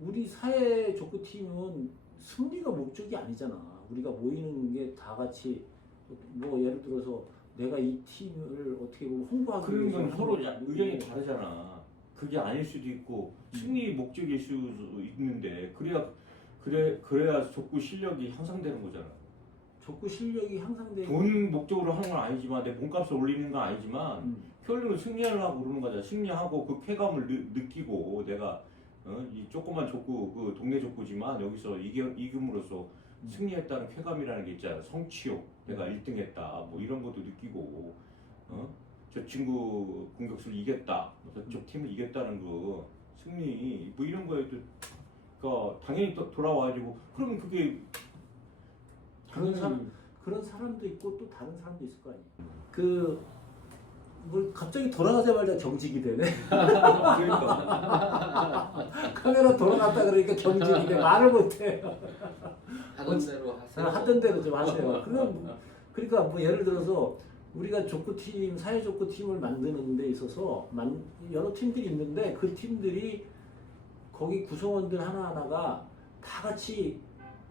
우리 사회 족구팀은 승리가 목적이 아니잖아. 우리가 모이는 게 다 같이 뭐 예를 들어서 내가 이 팀을 어떻게 보면 홍보하기 위해서 그러면 서로 하는 의견이 거고. 다르잖아. 그게 아닐 수도 있고 승리 목적일 수도 있는데 그래야 족구 실력이 향상되는 거잖아. 족구 실력이 향상되고 돈 목적으로 하는 건 아니지만 내 몸값을 올리는 건 아니지만 결국은 승리하려고 그러는 거잖아. 승리하고 그 쾌감을 느끼고 내가 이 조그만 족구 그 동네 족구지만 여기서 이김으로써 승리했다는 쾌감이라는 게 있잖아. 성취욕, 내가 1등했다 뭐 이런 것도 느끼고 저 친구 공격수를 이겼다, 저쪽 팀을 이겼다는 거 승리 뭐 이런 거에도 그러니까 당연히 또 돌아와가지고 그러면 그게 그런 사람도 있고 또 다른 사람도 있을 거 아니야. 뭘 갑자기 돌아가자마자 경직이 되네. 그러니까 카메라 돌아갔다 그러니까 경직이 돼. 말을 못해. 하던 대로 하세요. 하던 대로 좀 하세요. 그러니까 뭐 예를 들어서 우리가 족구팀, 사회 족구팀을 만드는 데 있어서 여러 팀들이 있는데 그 팀들이 거기 구성원들 하나하나가 다 같이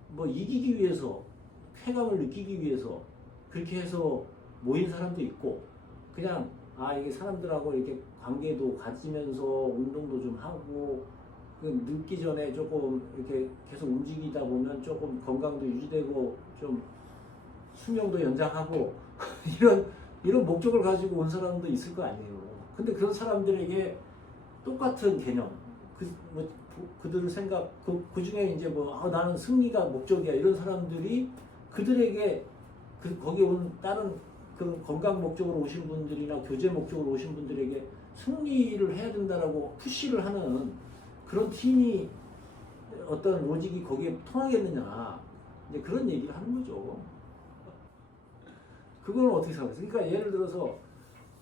뭐 이기기 위해서 쾌감을 느끼기 위해서 그렇게 해서 모인 사람도 있고 그냥 이게 사람들하고 이렇게 관계도 가지면서 운동도 좀 하고 늙기 전에 조금 이렇게 계속 움직이다 보면 조금 건강도 유지되고 좀 수명도 연장하고 이런 목적을 가지고 온 사람도 있을 거 아니에요. 근데 그런 사람들에게 똑같은 개념, 그들 생각, 그 중에 이제 나는 승리가 목적이야 이런 사람들이 그들에게 거기 온 다른 그 건강 목적으로 오신 분들이나 교제 목적으로 오신 분들에게 승리를 해야 된다라고 푸시를 하는 그런 팀이 어떤 로직이 거기에 통하겠느냐 이제 그런 얘기를 하는 거죠. 그거는 어떻게 생각하세요? 그러니까 예를 들어서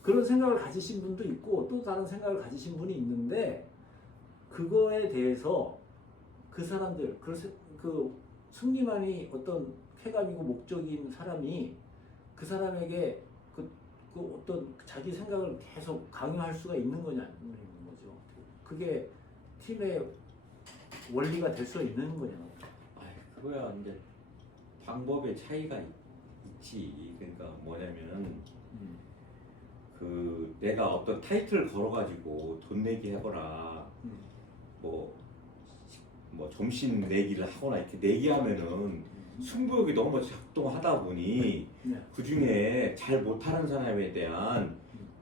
그런 생각을 가지신 분도 있고 또 다른 생각을 가지신 분이 있는데 그거에 대해서 그 사람들 그 승리만이 어떤 쾌감이고 목적인 사람이 그 사람에게 그 어떤 자기 생각을 계속 강요할 수가 있는 거냐 있는 거죠. 그게 팀의 원리가 될 수 있는 거냐. 그거야 이제 방법의 차이가 있지. 그러니까 뭐냐면 그 내가 어떤 타이틀을 걸어가지고 돈 내기 하거나 뭐 점심 내기를 하거나 이렇게 내기하면은 승부욕이 너무 작동하다 보니 그 중에 잘 못하는 사람에 대한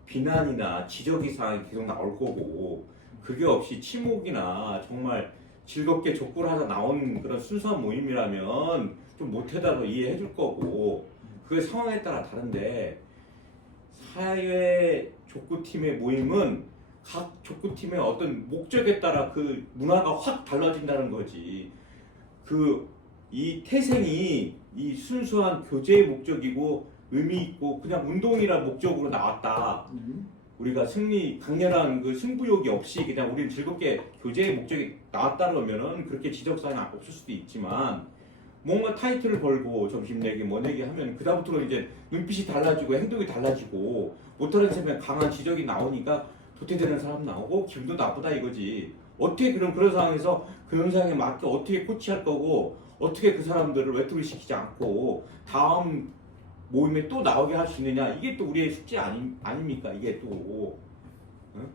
비난이나 지적이 사항이 계속 나올 거고 그게 없이 친목이나 정말 즐겁게 족구를 하다 나온 그런 순수한 모임이라면 좀 못해다도 이해해 줄 거고 그게 상황에 따라 다른데 사회 족구팀의 모임은 각 족구팀의 어떤 목적에 따라 그 문화가 확 달라진다는 거지. 이 태생이 이 순수한 교제의 목적이고 의미 있고 그냥 운동이라 목적으로 나왔다. 우리가 강렬한 그 승부욕이 없이 그냥 우리는 즐겁게 교제의 목적이 나왔다 그러면은 그렇게 지적사항이 없을 수도 있지만 뭔가 타이틀을 걸고 점심 내기 뭐 내기 하면 그다음부터는 이제 눈빛이 달라지고 행동이 달라지고 못하는 사람에 강한 지적이 나오니까 도태되는 사람 나오고 기분도 나쁘다 이거지. 어떻게 그런 상황에서 그런 상황에 맞게 어떻게 코치할 거고 어떻게 그 사람들을 외톨이 시키지 않고 다음 모임에 또 나오게 할 수 있느냐 이게 또 우리의 숙제 아닙니까 이게 또. 응?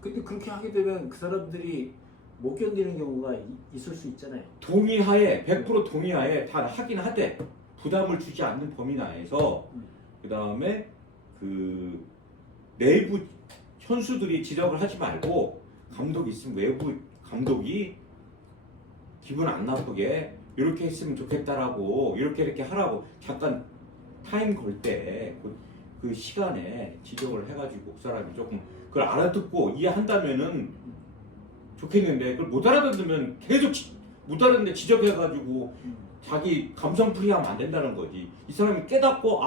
근데 그렇게 하게 되면 그 사람들이 못 견디는 경우가 있을 수 있잖아요. 동의하에 100% 동의하에 다 하긴 하되 부담을 주지 않는 범위 내에서 그 다음에 그 내부 선수들이 지적을 하지 말고 감독이 있으면 외부 감독이 기분 안 나쁘게 이렇게 했으면 좋겠다라고 이렇게 하라고 잠깐 타임 걸 때 그 시간에 지적을 해가지고 그 사람이 조금 그걸 알아듣고 이해한다면은 좋겠는데 그걸 못 알아듣으면 계속 못 알아듣는데 지적해가지고 자기 감성풀이하면 안 된다는 거지. 이 사람이 깨닫고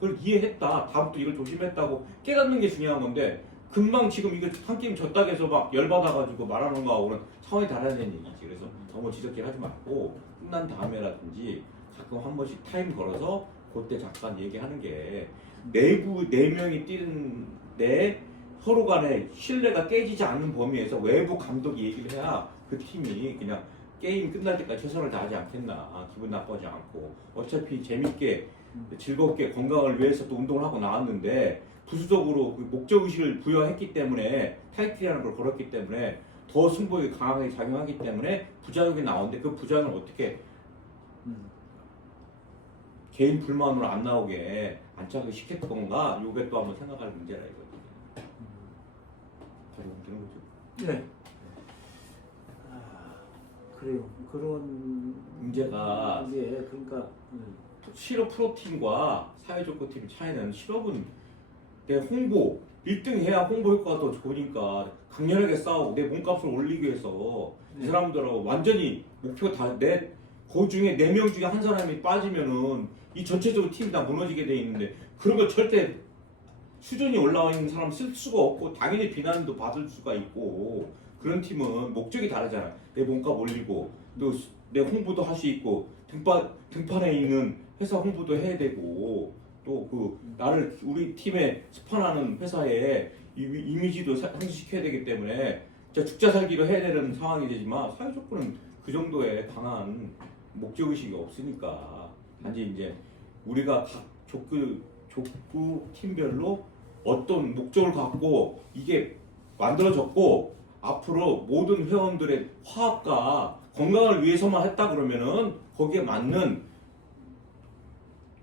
그걸 이해했다 다음부터 이걸 조심했다고 깨닫는 게 중요한 건데 금방 지금 이거 한 게임 졌다 해서 막 열받아가지고 말하는 거하고는 차원이 다르다는 얘기지. 그래서 너무 지적질 하지 말고 끝난 다음에라든지 가끔 한 번씩 타임 걸어서 그때 잠깐 얘기하는 게 내부 4명이 뛰는데 서로 간에 신뢰가 깨지지 않는 범위에서 외부 감독이 얘기를 해야 그 팀이 그냥 게임 끝날 때까지 최선을 다하지 않겠나. 기분 나빠하지 않고. 어차피 재밌게 즐겁게 건강을 위해서 또 운동을 하고 나왔는데 부수적으로 그 목적의식을 부여했기 때문에 타이틀이라는 걸 걸었기 때문에 더 승부에 강하게 작용하기 때문에 부작용이 나오는데 그 부작용을 어떻게 개인 불만으로 안 나오게 안착을 시켰던 건가? 요게 또 한번 생각할 문제라 이거든요. 되는 거죠. 네. 그래요. 그런 문제가 이게 그러니까 실업 프로팀과 사회적 팀 차이는 실업은 내 홍보 1등 해야 홍보 효과가 더 좋으니까 강렬하게 싸우고 내 몸값을 올리기 위해서 이 사람들하고 완전히 목표 다내 그 중에 4명 중에 한 사람이 빠지면은 이 전체적으로 팀이 다 무너지게 돼 있는데 그런 거 절대 수준이 올라와 있는 사람 쓸 수가 없고 당연히 비난도 받을 수가 있고 그런 팀은 목적이 다르잖아. 내 몸값 올리고 또 내 홍보도 할 수 있고 등판에 있는 회사 홍보도 해야 되고 또 그 나를 우리 팀에 스폰하는 회사의 이미지도 상승시켜야 되기 때문에 진짜 죽자 살기로 해야 되는 상황이 되지만 사회적으로는 그 정도의 강한 목적의식이 없으니까 단지 이제 우리가 각 족구 팀별로 어떤 목적을 갖고 이게 만들어졌고 앞으로 모든 회원들의 화합과 건강을 위해서만 했다 그러면은 거기에 맞는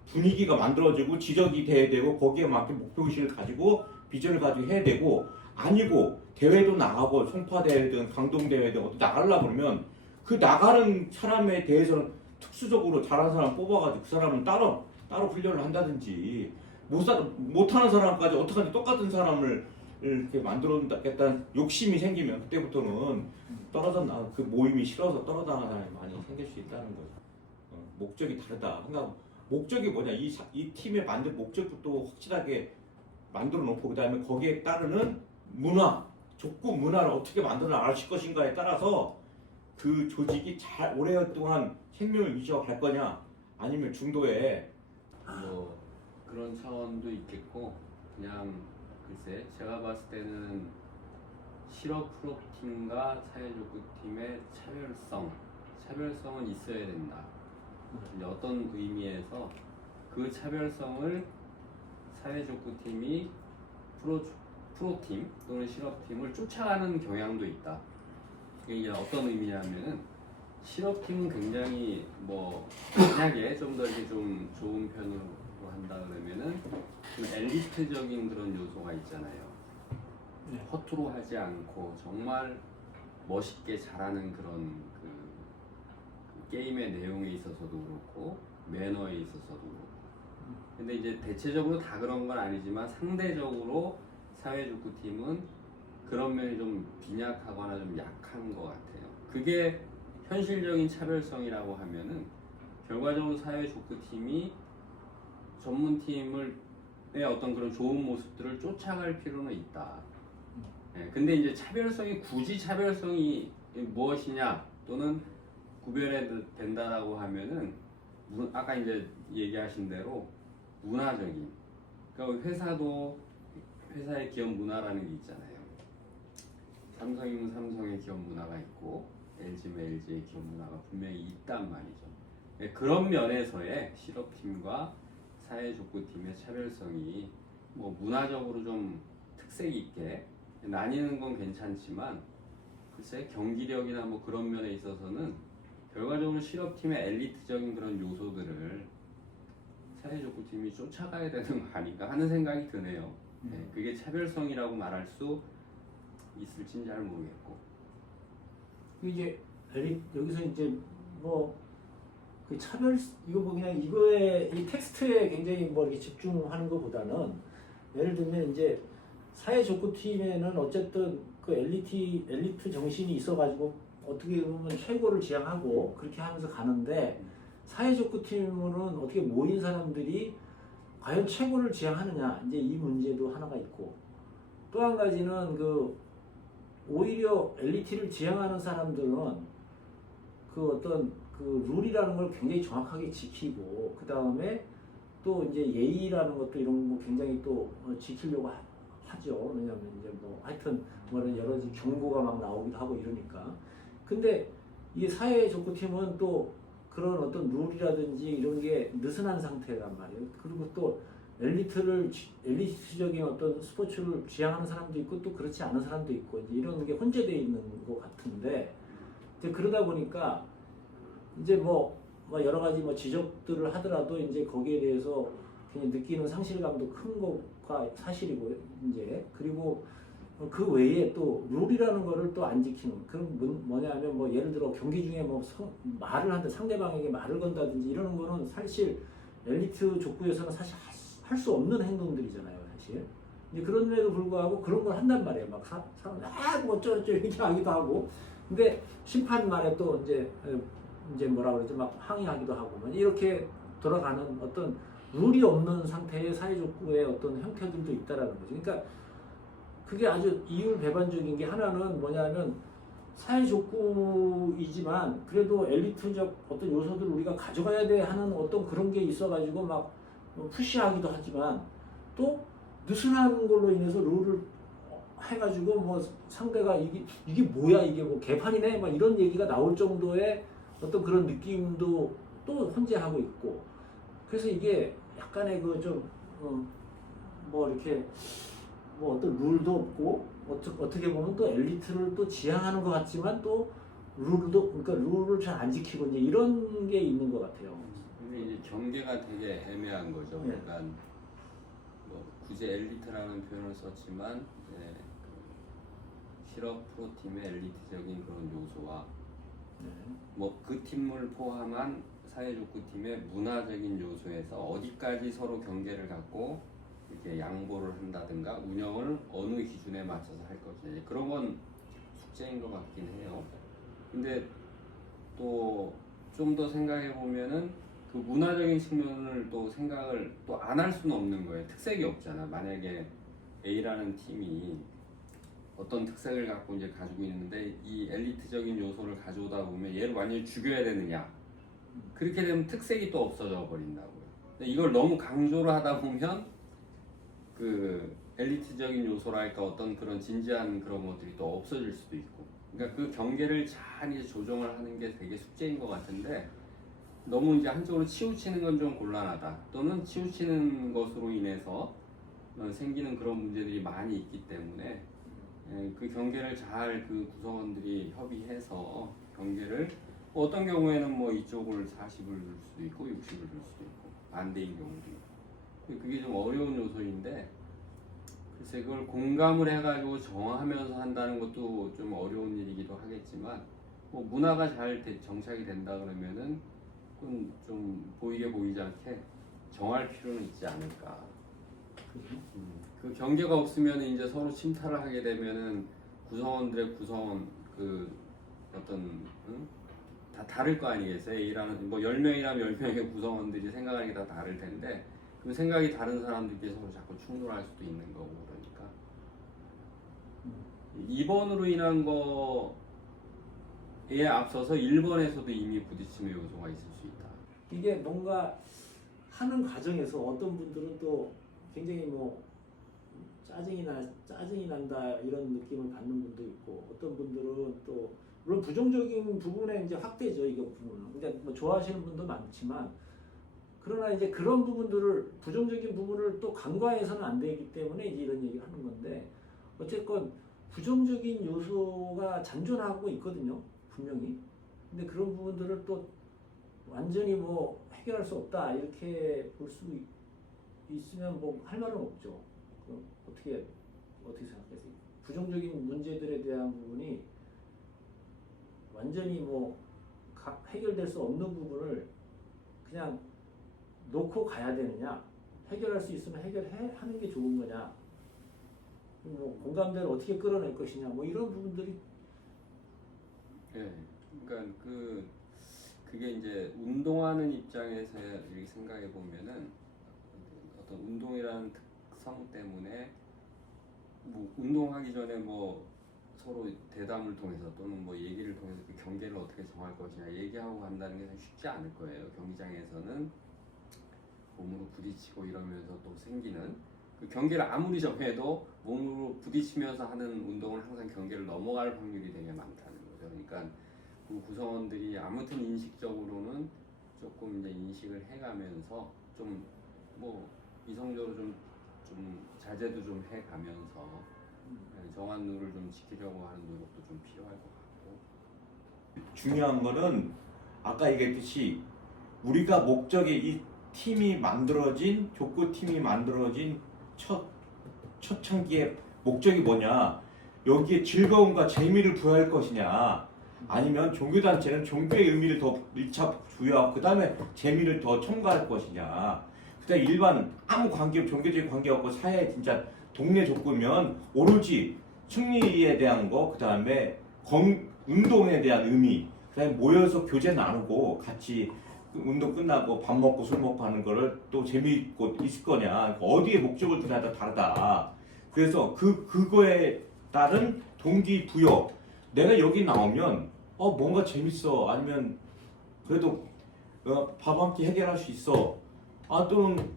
분위기가 만들어지고 지적이 돼야 되고 거기에 맞게 목표의식을 가지고 비전을 가지고 해야 되고 아니고 대회도 나가고 송파대회든 강동대회든 어디 나가려고 그러면 그 나가는 사람에 대해서는 특수적으로 잘하는 사람 뽑아가지고 그 사람은 따로 훈련을 한다든지 못하는 사람까지 어떡하지 똑같은 사람을 이렇게 만들어야겠다는 욕심이 생기면 그때부터는 그 모임이 싫어서 떨어나가는 사람이 많이 생길 수 있다는 거죠. 목적이 다르다. 그러니까 목적이 뭐냐 이 팀에 만든 목적부터 확실하게 만들어 놓고 그 다음에 거기에 따르는 문화, 족구 문화를 어떻게 만들어 나갈 것인가에 따라서 그 조직이 잘 오랫동안 생명을 유지하고 갈 거냐 아니면 중도에 뭐 그런 차원도 있겠고 그냥 글쎄 제가 봤을 때는 실업 프로팀과 사회족구팀의 차별성은 있어야 된다. 이제 어떤 의미에서 그 차별성을 사회족구팀이 프로팀 또는 실업팀을 쫓아가는 경향도 있다. 이게 이제 어떤 의미냐면은 실업팀은 굉장히 뭐 만약에 좀 더 이렇게 좀 좋은 편으로 한다 그러면은 좀 엘리트적인 그런 요소가 있잖아요. 허투루 하지 않고 정말 멋있게 잘하는 그런 그 게임의 내용에 있어서도 그렇고 매너에 있어서도 그렇고 근데 이제 대체적으로 다 그런 건 아니지만 상대적으로 사회족구팀은 그런 면이 좀 빈약하거나 좀 약한 것 같아요. 그게 현실적인 차별성이라고 하면은 결과적으로 사회족구팀이 전문팀의 어떤 그런 좋은 모습들을 쫓아갈 필요는 있다. 근데 이제 굳이 차별성이 무엇이냐 또는 구별해 된다라고 하면은 아까 이제 얘기하신 대로 문화적인 그러니까 회사의 기업 문화라는 게 있잖아요. 삼성이면 삼성의 기업 문화가 있고 LG면 LG의 기업 문화가 분명히 있단 말이죠. 그런 면에서의 실업팀과 사회족구팀의 차별성이 뭐 문화적으로 좀 특색 있게 나뉘는 건 괜찮지만 글쎄 경기력이나 뭐 그런 면에 있어서는 결과적으로 실업팀의 엘리트적인 그런 요소들을 사회족구팀이 쫓아가야 되는 거 아닌가 하는 생각이 드네요. 그게 차별성이라고 말할 수 있을진 잘 모르겠고 이제 여기서 이제 뭐 그 차별 이거 뭐 그냥 이거에 이 텍스트에 굉장히 뭐 이렇게 집중하는 것보다는 예를 들면 이제 사회족구팀에는 어쨌든 그 엘리트 정신이 있어가지고 어떻게 보면 최고를 지향하고 그렇게 하면서 가는데 사회족구팀으로는 어떻게 모인 사람들이 과연 최고를 지향하느냐 이제 이 문제도 하나가 있고 또 한 가지는 그 오히려 엘리트를 지향하는 사람들은 그 어떤 그 룰이라는 걸 굉장히 정확하게 지키고 그 다음에 또 이제 예의라는 것도 이런 거 굉장히 또 지키려고 하죠. 왜냐하면 이제 뭐 하여튼 뭐는 여러 가지 경고가 막 나오기도 하고 이러니까. 근데 이 사회 족구팀은 또 그런 어떤 룰이라든지 이런 게 느슨한 상태란 말이에요. 그리고 또 엘리트적인 어떤 스포츠를 지향하는 사람도 있고 또 그렇지 않은 사람도 있고 이제 이런 게 혼재되어 있는 것 같은데 이제 그러다 보니까 이제 뭐 여러 가지 뭐 지적들을 하더라도 이제 거기에 대해서 그냥 느끼는 상실감도 큰 거가 사실이고 이제 그리고 그 외에 또 룰이라는 거를 또 안 지키는 그런 뭐냐면 뭐 예를 들어 경기 중에 뭐 말을 한다 상대방에게 말을 건다든지 이러는 거는 사실 엘리트 족구에서는 사실 할 수 없는 행동들이잖아요 사실. 이제 그런데도 불구하고 그런 걸 한단 말이에요. 막 사람 뭐 어쩌고 이렇게 하기도 하고. 근데 심판 말에 또 이제 뭐라 그러지 막 항의하기도 하고 뭐 이렇게 돌아가는 어떤 룰이 없는 상태의 사회족구의 어떤 형태들도 있다라는 거죠. 그러니까 그게 아주 이율배반적인 게 하나는 뭐냐면 사회족구이지만 그래도 엘리트적 어떤 요소들을 우리가 가져가야 돼 하는 어떤 그런 게 있어가지고 막 푸시하기도 하지만 또 느슨한 걸로 인해서 룰을 해가지고 뭐 상대가 이게 뭐야 이게 뭐 개판이네 막 이런 얘기가 나올 정도의 어떤 그런 느낌도 또 혼재하고 있고 그래서 이게 약간의 그 좀 뭐 이렇게 뭐 어떤 룰도 없고 어떻게 보면 또 엘리트를 또 지향하는 것 같지만 또 그러니까 룰을 잘 안 지키고 이제 이런 게 있는 것 같아요. 근데 이제 경계가 되게 애매한 거죠. 네. 그러니까 뭐 굳이 엘리트라는 표현을 썼지만 이제 그 실업 프로팀의 엘리트적인 그런 요소와 네. 뭐 그 팀을 포함한 사회족구팀의 문화적인 요소에서 어디까지 서로 경계를 갖고 이렇게 양보를 한다든가 운영을 어느 기준에 맞춰서 할 것인지 그런 건 숙제인 것 같긴 해요. 근데 또 좀 더 생각해 보면은 그 문화적인 측면을 또 생각을 또 안 할 수는 없는 거예요. 특색이 없잖아. 만약에 A라는 팀이 어떤 특색을 갖고 이제 가지고 있는데 이 엘리트적인 요소를 가져오다 보면 얘를 완전히 죽여야 되느냐? 그렇게 되면 특색이 또 없어져 버린다고요. 근데 이걸 너무 강조를 하다 보면 그 엘리트적인 요소랄까 어떤 그런 진지한 그런 것들이 또 없어질 수도 있고. 그러니까 그 경계를 잘 이제 조정을 하는 게 되게 숙제인 것 같은데 너무 이제 한쪽으로 치우치는 건 좀 곤란하다. 또는 치우치는 것으로 인해서 생기는 그런 문제들이 많이 있기 때문에 그 경계를 잘 그 구성원들이 협의해서 경계를 어떤 경우에는 뭐 이쪽을 40을 둘 수도 있고 60을 둘 수도 있고 반대인 경우도 있고 그게 좀 어려운 요소인데 글쎄 그걸 공감을 해가지고 정하면서 한다는 것도 좀 어려운 일이기도 하겠지만 뭐 문화가 잘 정착이 된다 그러면은 그건 좀 보이게 보이지 않게 정할 필요는 있지 않을까. 그 경계가 없으면 이제 서로 침탈을 하게 되면은 구성원들의 구성원 그 어떤 다 다를 거 아니겠어요? A라는 뭐 10명이라면 10명의 구성원들이 생각하는 게 다 다를 텐데 그 생각이 다른 사람들끼리 서로 자꾸 충돌할 수도 있는 거고 그러니까 2번으로 인한 거에 앞서서 1번에서도 이미 부딪힘의 요소가 있을 수 있다. 이게 뭔가 하는 과정에서 어떤 분들은 또 굉장히 뭐 짜증이 난다 이런 느낌을 받는 분도 있고 어떤 분들은 또 물론 부정적인 부분에 이제 확대죠 이게 부분은. 그러니까 뭐 좋아하시는 분도 많지만 그러나 이제 그런 부분들을 부정적인 부분을 또 간과해서는 안 되기 때문에 이제 이런 얘기를 하는 건데 어쨌건 부정적인 요소가 잔존하고 있거든요 분명히. 근데 그런 부분들을 또 완전히 뭐 해결할 수 없다 이렇게 볼 수 있으면 뭐 할 말은 없죠. 그럼 어떻게 생각하세요? 부정적인 문제들에 대한 부분이 완전히 뭐 해결될 수 없는 부분을 그냥 놓고 가야 되느냐? 해결할 수 있으면 하는 게 좋은 거냐? 뭐 공감대를 어떻게 끌어낼 것이냐? 뭐 이런 부분들이 예, 그러니까 그게 이제 운동하는 입장에서 이렇게 생각해 보면은 어떤 운동이라는 특성 때문에 뭐 운동하기 전에 뭐 서로 대담을 통해서 또는 뭐 얘기를 통해서 그 경계를 어떻게 정할 것이냐 얘기하고 간다는 게 쉽지 않을 거예요. 경기장에서는 몸으로 부딪히고 이러면서 또 생기는 그 경기를 아무리 접해도 몸으로 부딪히면서 하는 운동은 항상 경기를 넘어갈 확률이 되게 많다는 거죠. 그러니까 그 구성원들이 아무튼 인식적으로는 조금 이제 인식을 해가면서 좀 뭐 이성적으로 좀 자제도 좀 해가면서 정한 룰을 좀 지키려고 하는 노력도 좀 필요할 것 같고. 중요한 거는 아까 얘기했듯이 우리가 목적이 이 팀이 만들어진 족구 팀이 만들어진 첫 초창기의 목적이 뭐냐, 여기에 즐거움과 재미를 부여할 것이냐, 아니면 종교단체는 종교의 의미를 더 1차 부여하고 그 다음에 재미를 더 첨가할 것이냐. 그다음 일반 아무 관계 종교적인 관계 없고 사회 진짜 동네 족구면 오로지 승리에 대한 거, 그 다음에 운동에 대한 의미, 그 다음에 모여서 교제 나누고 같이 운동 끝나고 밥 먹고 술 먹고 하는 거를 또 재미있고 있을 거냐, 어디에 목적을 두냐가 다르다. 그래서 그거에 따른 동기부여, 내가 여기 나오면 뭔가 재밌어, 아니면 그래도 밥 한 끼 해결할 수 있어, 또는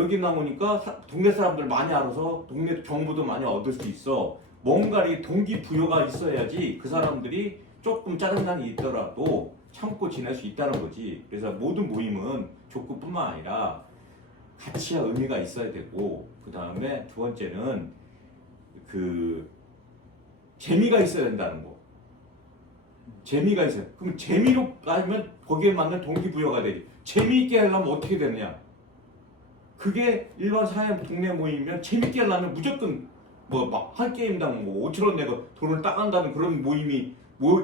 여기 나오니까 동네 사람들 많이 알아서 동네 정보도 많이 얻을 수 있어. 뭔가 이 동기부여가 있어야지 그 사람들이 조금 짜증난이 있더라도 참고 지낼 수 있다는 거지. 그래서 모든 모임은 족구뿐만 아니라 가치와 의미가 있어야 되고, 그 다음에 두 번째는 그 재미가 있어야 된다는 거. 재미가 있어요. 그럼 재미로 하면 거기에 맞는 동기부여가 되지. 재미있게 하려면 어떻게 되느냐? 그게 일반 사회 동네 모임이면 재밌게 하려면 무조건 한 게임당 5천 원 내고 돈을 따간다는 그런 모임이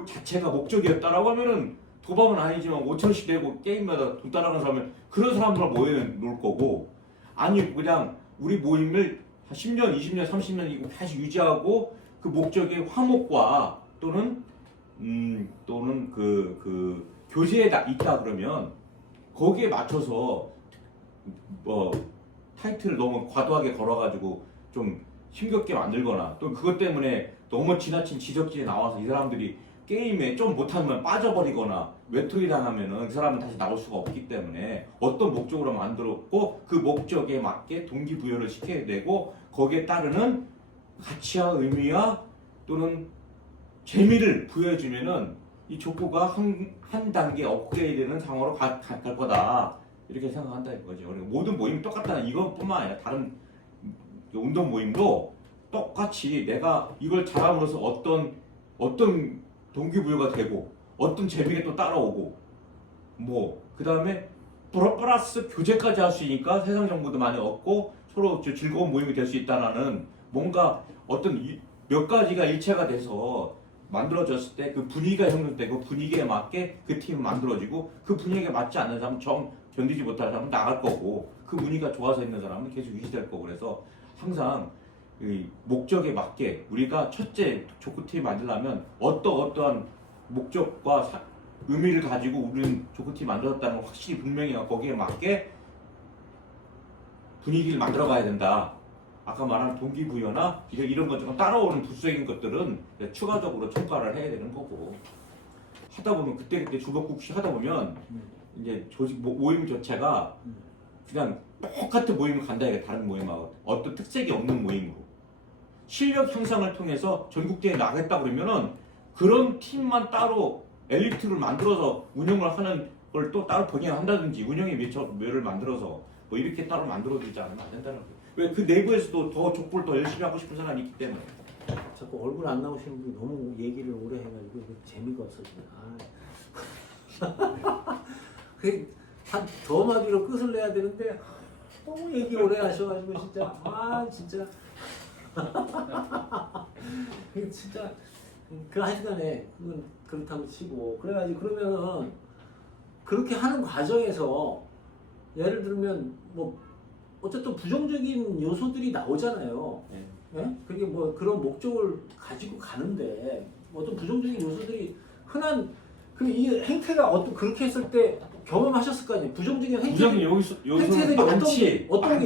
자체가 목적이었다라고 하면은 도박은 아니지만 5천 원씩 내고 게임마다 돈 따라가는 사람은 그런 사람들만 모여놓을 거고, 아니 그냥 우리 모임을 10년, 20년, 30년 이거 계속 유지하고 그 목적의 화목과 또는 그 교제에 있다 그러면 거기에 맞춰서 타이틀을 너무 과도하게 걸어가지고 좀 힘겹게 만들거나, 또 그것 때문에 너무 지나친 지적질이 나와서 이 사람들이 게임에 좀 못하면 빠져버리거나 외톨이 당하면은 그 사람은 다시 나올 수가 없기 때문에 어떤 목적으로 만들었고 그 목적에 맞게 동기부여를 시켜야 되고, 거기에 따르는 가치와 의미와 또는 재미를 부여해주면은 이 족구가 한 단계 업그레이드되는 상황으로 갈 거다, 이렇게 생각한다 이거죠. 그러니까 모든 모임이 똑같다는 이것뿐만 아니라 다른 운동 모임도 똑같이 내가 이걸 잘함으로써 어떤 동기부여가 되고 어떤 재미가 또 따라오고 그 다음에 플러스 교제까지 할 수 있으니까 세상 정보도 많이 얻고 서로 즐거운 모임이 될 수 있다는 뭔가 어떤 몇 가지가 일체가 돼서 만들어졌을 때 그 분위기가 형성되고 분위기에 맞게 그 팀은 만들어지고, 그 분위기에 맞지 않는 사람은 견디지 못하는 사람은 나갈 거고, 그 분위기가 좋아서 있는 사람은 계속 유지될 거고. 그래서 항상 이 목적에 맞게 우리가 첫째 족구팀 만들려면 어떠한 목적과 의미를 가지고 우리는 족구팀 만들었다는 걸 확실히 분명히 거기에 맞게 분위기를 만들어 가야 된다. 아까 말한 동기부여나 이런 것처럼 따라오는 부수적인 것들은 추가적으로 첨가를 해야 되는 거고, 하다 보면 그때 주먹국시 하다 보면 이제 조직 모임 자체가 그냥 똑같은 모임을 간다 이게, 다른 모임하고 어떤 특색이 없는 모임으로 실력 향상을 통해서 전국대회에 나가겠다 그러면은 그런 팀만 따로 엘리트를 만들어서 운영을 하는 걸 또 따로 병행한다든지 운영의 매를 만들어서 이렇게 따로 만들어주지 않으면 안 된다는 거예요. 왜 그 내부에서도 더 족보를 더 열심히 하고 싶은 사람이 있기 때문에. 자꾸 얼굴 안 나오시는 분이 너무 얘기를 오래 해가지고 재미가 없어지네. 한더 마디로 끝을 내야 되는데 너무 얘기 오래 하셔가지고 진짜 진짜 하여튼간에 그건 그렇다고 치고, 그래가지고 그러면은 그렇게 하는 과정에서 예를 들면 어쨌든 부정적인 요소들이 나오잖아요. 예? 그게 그런 목적을 가지고 가는데 어떤 부정적인 요소들이 흔한 이 행태가 그렇게 했을 때 경험하셨을 거 아니에요. 부정적인 부정이 행태들이 많지. 어떤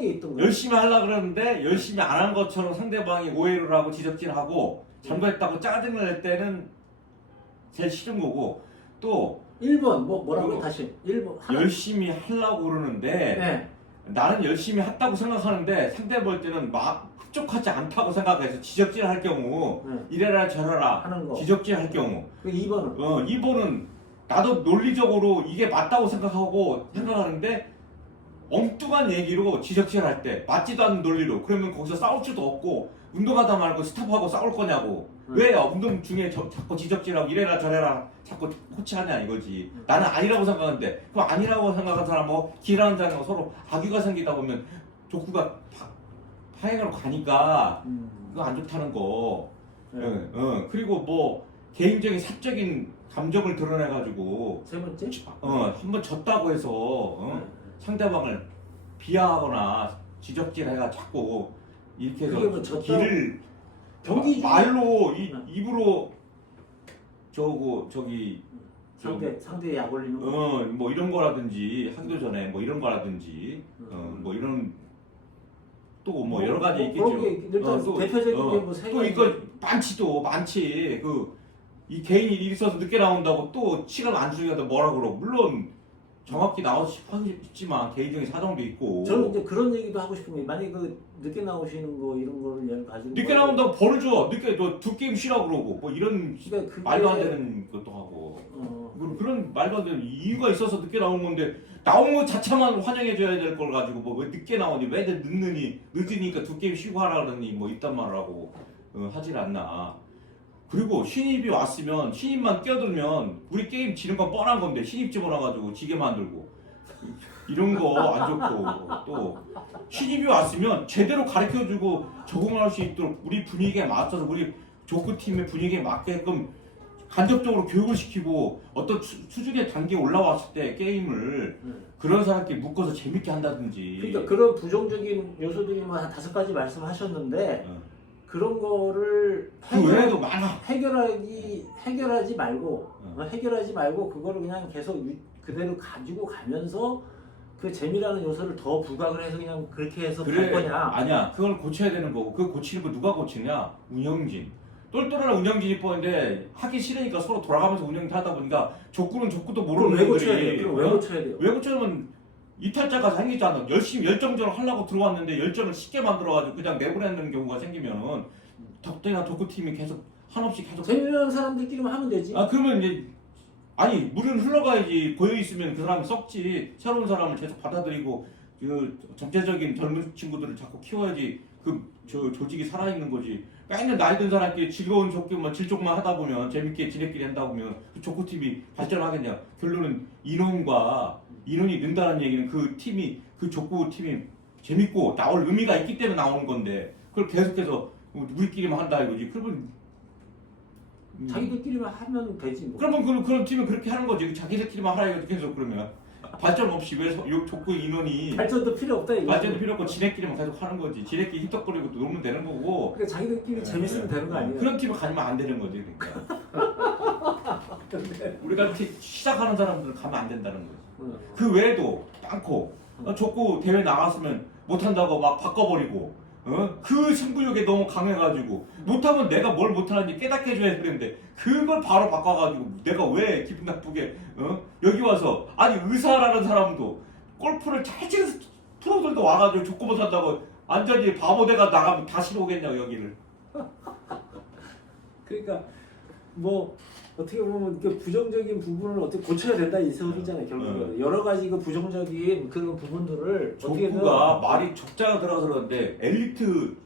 게 있던 거예요? 열심히 하려고 그러는데 열심히 안 한 것처럼 상대방이 오해를 하고 지적질하고 잘못했다고 짜증을 낼 때는 제일 싫은 거고, 또 1번 뭐라고요? 다시 1번 열심히 하려고 그러는데 네. 나는 열심히 했다고 생각하는데 상대 볼 때는 막 흡족하지 않다고 생각해서 지적질 할 경우 네. 이래라 저래라 하는 거. 지적질 할 경우 2번은 2번은 나도 논리적으로 이게 맞다고 생각하는데 엉뚱한 얘기로 지적질 할 때 맞지도 않는 논리로 그러면 거기서 싸울 수도 없고 운동하다 말고 스탑하고 싸울 거냐고 왜 운동 중에 자꾸 지적질하고 이래라 저래라 자꾸 코치하냐 이거지 나는 아니라고 생각하는데 그럼 아니라고 생각하는 사람하고 길하는 사람하고 서로 악유가 생기다 보면 족구가 파행으로 가니까 그거 안 좋다는 거 네. 그리고 뭐 개인적인 사적인 감정을 드러내가지고 세 번째 한번 졌다고 해서 상대방을 비하하거나 지적질해가 자꾸 이렇게 그게 뭐 해서 졌다- 길을 경기 중에 말로 네. 입으로 저기 상대 약 올리는 거. 뭐 이런 거라든지 하기도 전에 뭐 이런 거라든지 뭐 이런 또 뭐 여러 가지 있겠죠. 그런 게 일단 또, 대표적인 게 뭐 세 또 가지. 이거 많지. 이 개인이 일 있어서 늦게 나온다고 또 시간 안 주니까 뭐라 그러고 물론 정확히 나와서 싶지만 개인적인 사정도 있고. 저는 이제 그런 얘기도 하고 싶은 게 만약에 그 늦게 나오시는 거 이런 거를 가지고 늦게 나온다고 벌을 줘. 늦게 너 두 게임 쉬라 그러고 뭐 이런 그러니까 그게 말도 안 되는 것도 하고. 어, 그런 말도 안 되는 이유가 있어서 늦게 나온 건데 나온 것 자체만 환영해줘야 될 걸 가지고 뭐 왜 늦게 나오니 왜 늦으니까 두 게임 쉬고 하라 그러니 뭐 이딴 말을 하고 하질 않나. 그리고 신입이 왔으면 신입만 끼어들면 우리 게임 지는 건 뻔한 건데 신입 집어넣어가지고 지게 만들고 이런 거 안 좋고 또 신입이 왔으면 제대로 가르쳐주고 적응할 수 있도록 우리 분위기에 맞춰서 우리 족구팀의 분위기에 맞게끔 간접적으로 교육을 시키고 어떤 수준의 단계에 올라왔을 때 게임을 그런 사람끼리 묶어서 재밌게 한다든지. 그러니까 그런 부정적인 요소들이 뭐 한 5가지 말씀하셨는데 그런 거를 그 외에도 많아. 해결하지 말고 그거를 그냥 계속 그대로 가지고 가면서 그 재미라는 요소를 더 부각을 해서 그냥 그렇게 해서 갈 거냐? 아니야. 그걸 고쳐야 되는 거고 그 고치는 거 누가 고치냐? 운영진. 똘똘한 운영진이 뻔한데 하기 싫으니까 서로 돌아가면서 운영을 하다 보니까 족구는 족구도 그럼 모르는 왜 고쳐야 애들이, 돼요? 그럼 왜 고쳐야 돼요? 왜 고쳐면 이탈자가 생기잖아. 열심히 열정적으로 하려고 들어왔는데 열정을 쉽게 만들어가지고 그냥 내보내는 경우가 생기면은 덕분에 족구팀이 계속 한없이 계속 재미있는 사람들끼리만 하면 되지. 그러면 이제 물은 흘러가야지. 고여 있으면 그 사람이 썩지. 새로운 사람을 계속 받아들이고 그 전체적인 젊은 친구들을 자꾸 키워야지. 조직이 살아있는 거지. 맨날 나이 든 사람끼리 즐거운 족구만 질족만 하다 보면 재밌게 지네끼리 한다 보면 그 족구팀이 발전하겠냐. 결론은 인원이 는다는 얘기는 그 족구팀이 재밌고 나올 의미가 있기 때문에 나오는 건데 그걸 계속해서 우리끼리만 한다 이거지. 그러면 자기들끼리만 하면 되지 뭐. 그러면 그런 팀은 그렇게 하는 거지. 자기들끼리만 하라 이거지. 계속 그러면 발전 없이 왜 족구 인원이 발전도 필요 없다 이거. 발전도 필요 없고 지네끼리만 계속 하는 거지. 지네끼리 힙덕거리고 또 놀면 되는 거고. 그러니까 자기들끼리 재밌으면 되는 거 아니에요? 그런 팀을 가지면 안 되는 거지. 그러니까 우리가 시작하는 사람들은 가면 안 된다는 거지. 그 외에도 많고 족구 대회 나갔으면 못한다고 막 바꿔버리고 그 승부욕에 너무 강해가지고 못하면 내가 뭘 못하는지 깨닫게 해줘야 되는데 그걸 바로 바꿔가지고 내가 왜 기분 나쁘게 여기 와서 아니 의사라는 사람도 골프를 잘 치는 프로들도 와가지고 족구 못한다고 완전히 바보대가 나가면 다시 오겠냐고 여기를. 그러니까 뭐 어떻게 보면 그 부정적인 부분을 어떻게 고쳐야 된다 이 소리잖아요 결국은. 여러 가지 그 부정적인 그런 부분들을 어떻게든 족구가 말이 적자가 들어서 그러는데 엘리트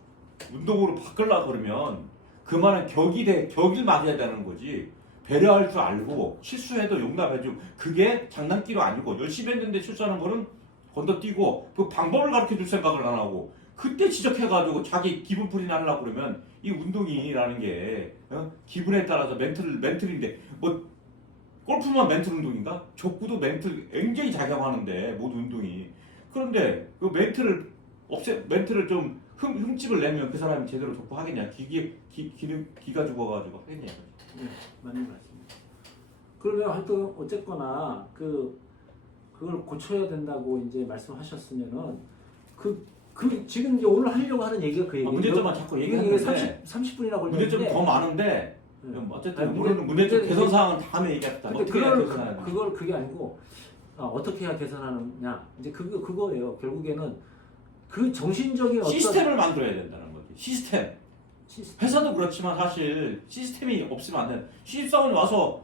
운동으로 바꾸려고 그러면 그만한 격을 맞아야 되는 거지. 배려할 줄 알고 실수해도 용납해주고 그게 장난기로 아니고 열심히 했는데 실수하는 거는 건너뛰고 그 방법을 가르쳐줄 생각을 안 하고 그때 지적해가지고 자기 기분 풀이나 하려고 그러면 이 운동이라는 게 기분에 따라서 멘틀인데 뭐 골프만 멘틀 운동인가? 족구도 멘틀 굉장히 작용하는데 모든 운동이. 그런데 그 멘틀을 좀 흠집을 내면 그 사람이 제대로 족구 하겠냐? 기가 죽어가지고 하겠냐? 네, 맞는 말씀입니다. 그러면 하여튼 어쨌거나 그걸 고쳐야 된다고 이제 말씀하셨으면은 지금 이제 오늘 하려고 하는 얘기가 그 얘기예요. 문제점만 자꾸 얘기하는데 30분이나 걸렸는데 문제점 더 많은데 어쨌든 우리는 문제점 개선 사항은 다음에 얘기합시다. 근데 그게 아니고 어떻게 해야 개선하느냐 이제 그거예요. 결국에는 그 정신적인 어떤 시스템을 만들어야 된다는 거지. 시스템. 시스템. 회사도 그렇지만 사실 시스템이 없으면 안 돼. 신입사원이 와서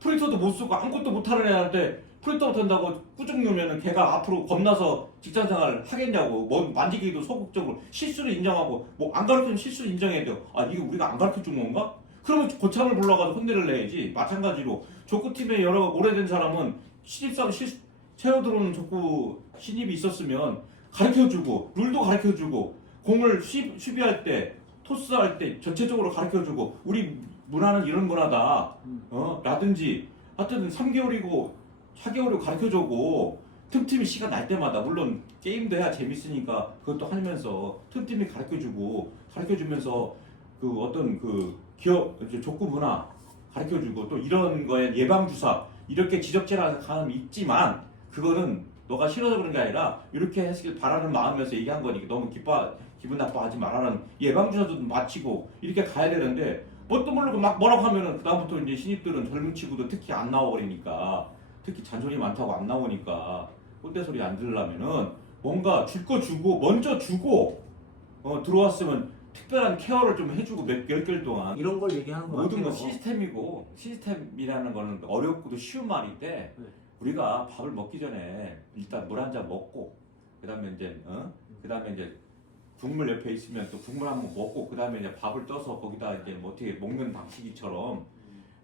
프린터도 못 쓰고 아무것도 못하는 애한테 프린터 못한다고 꾸중 누면은 걔가 앞으로 겁나서 직장생활 하겠냐고. 뭐 만지기도 소극적으로 실수를 인정하고 뭐 안 가르치면 실수 인정해야 돼요. 아 이게 우리가 안 가르쳐 준 건가? 그러면 고참을 불러가서 혼내를 내야지. 마찬가지로 족구팀에 여러 오래된 사람은 신입사원 새어 들어오는 족구 신입이 있었으면 가르쳐주고 룰도 가르쳐주고 공을 수비할 때 토스할 때 전체적으로 가르쳐주고 우리 문화는 이런 문화다 라든지 하여튼 3개월이고 4개월이고 가르쳐주고 틈틈이 시간 날 때마다 물론 게임도 해야 재밌으니까 그것도 하면서 틈틈이 가르쳐주면서 그 어떤 그 기업 족구 문화 가르쳐주고 또 이런 거에 예방주사 이렇게 지적질하는 사람이 있지만 그거는 너가 싫어서 그런 게 아니라 이렇게 하시길 바라는 마음에서 얘기한 거니까 너무 기분 나빠하지 말라는 예방주사도 마치고 이렇게 가야 되는데 뭣도 모르고 막 뭐라고 하면은 그다음부터 이제 신입들은 젊은 친구도 특히 안 나와버리니까 특히 잔소리 많다고 안 나오니까 꼰대 소리 안 들으려면은 뭔가 줄 거 주고 먼저 주고 들어왔으면 특별한 케어를 좀 해주고 몇 개월 동안 이런 걸 얘기하는 거 모든 같아요. 건 시스템이고 시스템이라는 거는 어렵고도 쉬운 말인데 네. 우리가 밥을 먹기 전에 일단 물 한 잔 먹고 그다음에 이제 국물 옆에 있으면 또 국물 한번 먹고 그다음에 이제 밥을 떠서 거기다 이제 뭐 어떻게 먹는 방식이처럼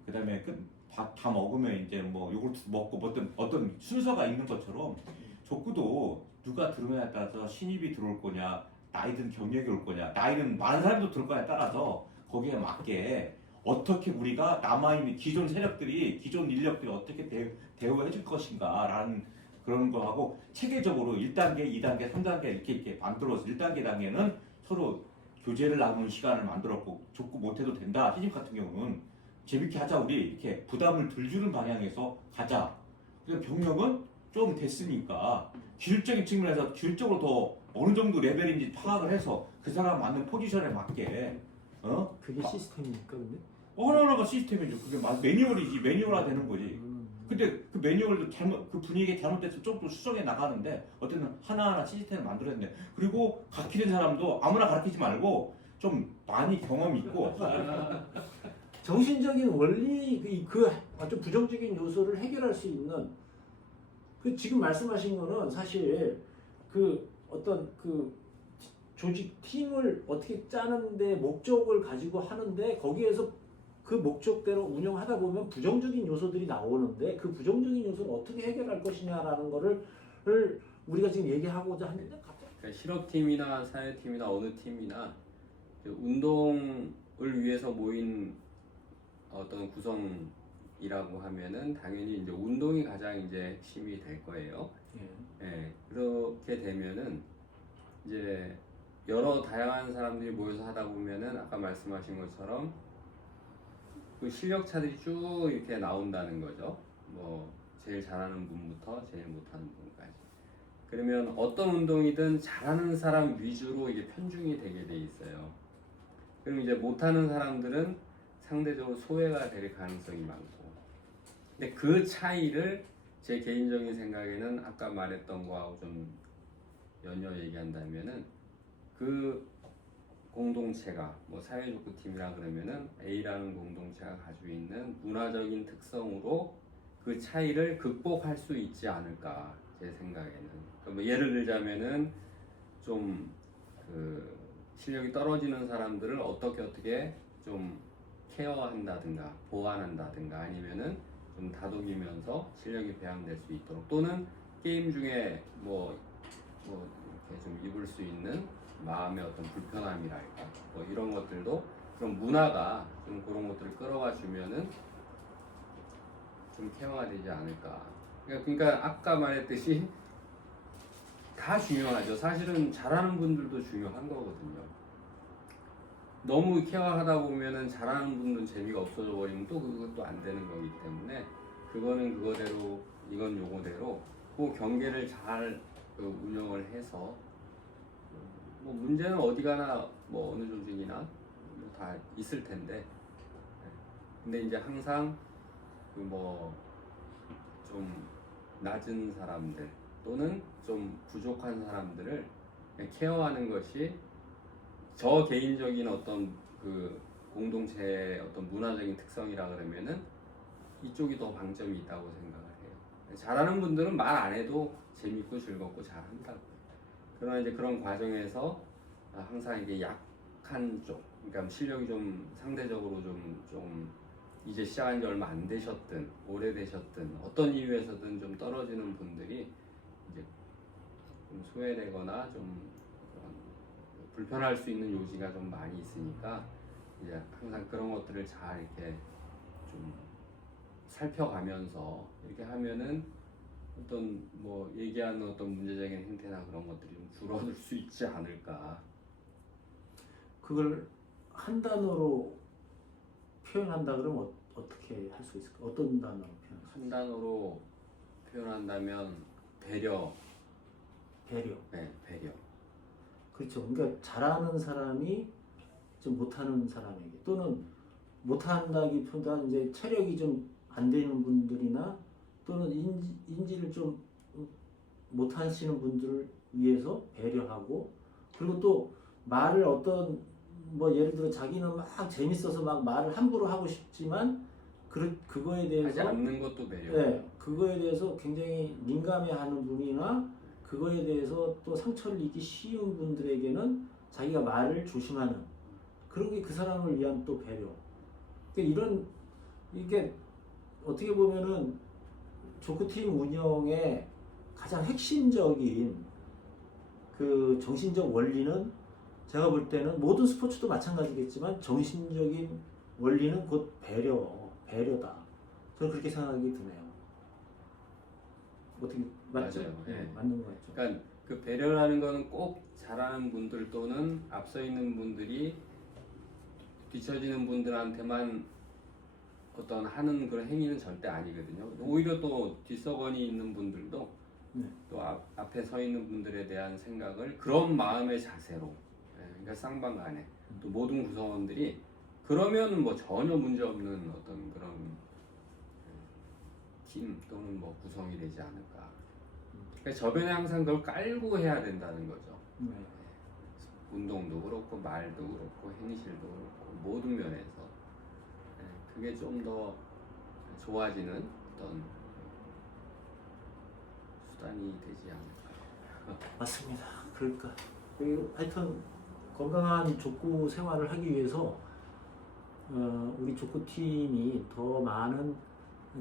그다음에 밥 다 먹으면 이제 뭐 요거트 먹고 뭐 어떤 순서가 있는 것처럼 족구도 누가 들어오냐에 따라서 신입이 들어올 거냐 나이든 경력이 올 거냐 나이는 많은 사람도 들어올 거냐에 따라서 거기에 맞게 어떻게 우리가 남아있는 기존 세력들이 기존 인력들이 어떻게 대우해 줄 것인가라는 그런 거하고 체계적으로 1단계, 2단계, 3단계 이렇게 만들어서 1단계 단계는 서로 교제를 나누는 시간을 만들었고 족구 못해도 된다. 신입 같은 경우는 재밌게 하자 우리 이렇게 부담을 덜 주는 방향에서 가자. 그래서 병력은 좀 됐으니까 기술적인 측면에서 기술적으로 더 어느 정도 레벨인지 파악을 해서 그 사람 맞는 포지션에 맞게 그게 시스템입니까 근데? 하나하나가 시스템이죠. 그게 매뉴얼이지 매뉴얼화 되는 거지. 근데 그 매뉴얼도 그 분위기에 잘못됐으면 조금 수정해 나가는데 어쨌든 하나하나 시스템을 만들었는데 그리고 가르치는 사람도 아무나 가르치지 말고 좀 많이 경험이 있고 정신적인 원리 그 아주 부정적인 요소를 해결할 수 있는 그 지금 말씀하신 거는 사실 그 어떤 그 조직 팀을 어떻게 짜는데 목적을 가지고 하는데 거기에서 그 목적대로 운영하다 보면 부정적인 요소들이 나오는데 그 부정적인 요소를 어떻게 해결할 것이냐라는 거를 우리가 지금 얘기하고자 하는데 갑자기 그러니까 실업팀이나 사회팀이나 어느 팀이나 운동을 위해서 모인 어떤 구성이라고 하면은 당연히 이제 운동이 가장 이제 핵심이 될 거예요. 예, 그렇게 되면은 이제 여러 다양한 사람들이 모여서 하다 보면은 아까 말씀하신 것처럼 그 실력차들이 쭉 이렇게 나온다는 거죠. 뭐 제일 잘하는 분부터 제일 못하는 분까지. 그러면 어떤 운동이든 잘하는 사람 위주로 이게 편중이 되게 돼 있어요. 그럼 이제 못하는 사람들은 상대적으로 소외가 될 가능성이 많고. 근데 그 차이를 제 개인적인 생각에는 아까 말했던 거하고 좀 연이어 얘기한다면은 그 공동체가 뭐 사회족구팀이라 그러면은 A라는 공동체가 가지고 있는 문화적인 특성으로 그 차이를 극복할 수 있지 않을까 제 생각에는. 그러니까 뭐 예를 들자면은 좀 그 실력이 떨어지는 사람들을 어떻게 좀 케어한다든가 보완한다든가 아니면은 좀 다독이면서 실력이 배양될 수 있도록 또는 게임 중에 뭐 이렇게 좀 입을 수 있는 마음의 어떤 불편함이랄까 뭐 이런 것들도 그런 문화가 좀 그런 것들을 끌어가 주면은 좀 케어가 되지 않을까. 그러니까 아까 말했듯이 다 중요하죠. 사실은 잘하는 분들도 중요한 거거든요. 너무 케어하다 보면은 잘하는 분들은 재미가 없어져 버리면 또 그것도 안 되는 거기 때문에 그거는 그거대로 이건 요거대로 그 경계를 잘 운영을 해서 뭐 문제는 어디 가나 뭐 어느 조직이나 뭐 다 있을 텐데 근데 이제 항상 그 뭐 좀 낮은 사람들 또는 좀 부족한 사람들을 케어하는 것이 저 개인적인 어떤 그 공동체의 어떤 문화적인 특성이라 그러면은 이쪽이 더 방점이 있다고 생각을 해요. 잘하는 분들은 말 안 해도 재밌고 즐겁고 잘한다고. 그러나 이제 그런 과정에서 항상 이게 약한 쪽, 그러니까 실력이 좀 상대적으로 좀 이제 시작한 지 얼마 안 되셨든 오래되셨든 어떤 이유에서든 좀 떨어지는 분들이 이제 좀 소외되거나 좀 그런 불편할 수 있는 요지가 좀 많이 있으니까 이제 항상 그런 것들을 잘 이렇게 좀 살펴가면서 이렇게 하면은 어떤 뭐 얘기하는 어떤 문제적인 행태나 그런 것들이 좀 줄어들 수 있지 않을까. 그걸 한 단어로 표현한다 그러면 어떻게 할 수 있을까? 어떤 단어로 표현할 수 한 단어로 표현한다면 배려. 배려. 네, 배려. 그렇죠. 그러니까 잘하는 사람이 좀 못하는 사람에게 또는 못한다기보다 이제 체력이 좀 안 되는 분들이나 또는 인지를 좀 못하시는 분들을 위해서 배려하고 그리고 또 말을 어떤 뭐 예를 들어 자기는 막 재밌어서 막 말을 함부로 하고 싶지만 그거에 하지 대해서 않는 것도 배려. 네, 그거에 대해서 굉장히 민감해하는 분이나 그거에 대해서 또 상처를 입기 쉬운 분들에게는 자기가 말을 조심하는 그런 게 그 사람을 위한 또 배려. 그러니까 이게 어떻게 보면은 족구팀 운영의 가장 핵심적인 그 정신적 원리는 제가 볼 때는 모든 스포츠도 마찬가지겠지만 정신적인 원리는 곧 배려다. 저는 그렇게 생각이 드네요. 어떻게 맞죠? 맞아요. 네, 네. 맞는 것 같죠. 그러니까 그 배려라는 거는 꼭 잘하는 분들 또는 앞서 있는 분들이 뒤처지는 분들한테만 어떤 하는 그런 행위는 절대 아니거든요. 오히려 또 뒷서건이 있는 분들도 네. 또 앞에 서 있는 분들에 대한 생각을 그런 마음의 자세로, 그러니까 쌍방간에 또 모든 구성원들이 그러면 뭐 전혀 문제 없는 어떤 그런 팀 또는 뭐 구성이 되지 않을까. 그러니까 저변에 항상 그걸 깔고 해야 된다는 거죠. 네. 운동도 그렇고 말도 그렇고 행실도 그렇고 모든 면에서 그게 좀 더 좋아지는 어떤 수단이 되지 않을까. 맞습니다. 그러니까 하여튼 건강한 족구 생활을 하기 위해서 우리 족구팀이 더 많은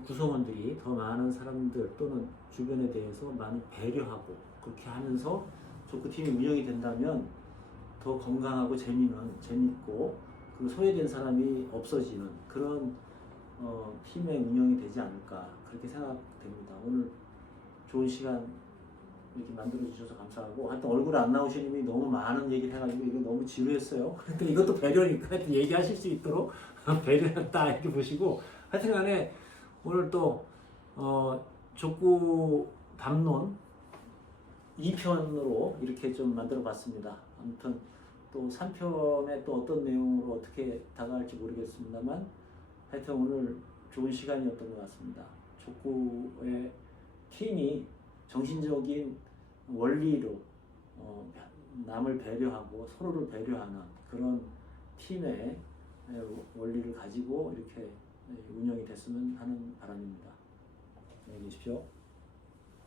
구성원들이 더 많은 사람들 또는 주변에 대해서 많이 배려하고 그렇게 하면서 족구팀이 운영이 된다면 더 건강하고 재밌고 그리고 소외된 사람이 없어지는 그런 팀의 운영이 되지 않을까 그렇게 생각됩니다. 오늘 좋은 시간 이렇게 만들어 주셔서 감사하고 하여튼 얼굴에 안 나오신 님이 너무 많은 얘기를 해가지고 이거 너무 지루했어요. 그러니까 이것도 배려니까 하여튼 얘기하실 수 있도록 배려했다 이렇게 보시고 하여튼간에 오늘 또 족구 담론 2편으로 이렇게 좀 만들어 봤습니다. 아무튼 또 3편에 또 어떤 내용으로 어떻게 다가갈지 모르겠습니다만 하여튼 오늘 좋은 시간이었던 것 같습니다. 족구의 팀이 정신적인 원리로 남을 배려하고 서로를 배려하는 그런 팀의 원리를 가지고 이렇게 운영이 됐으면 하는 바람입니다. 안녕히 계십시오.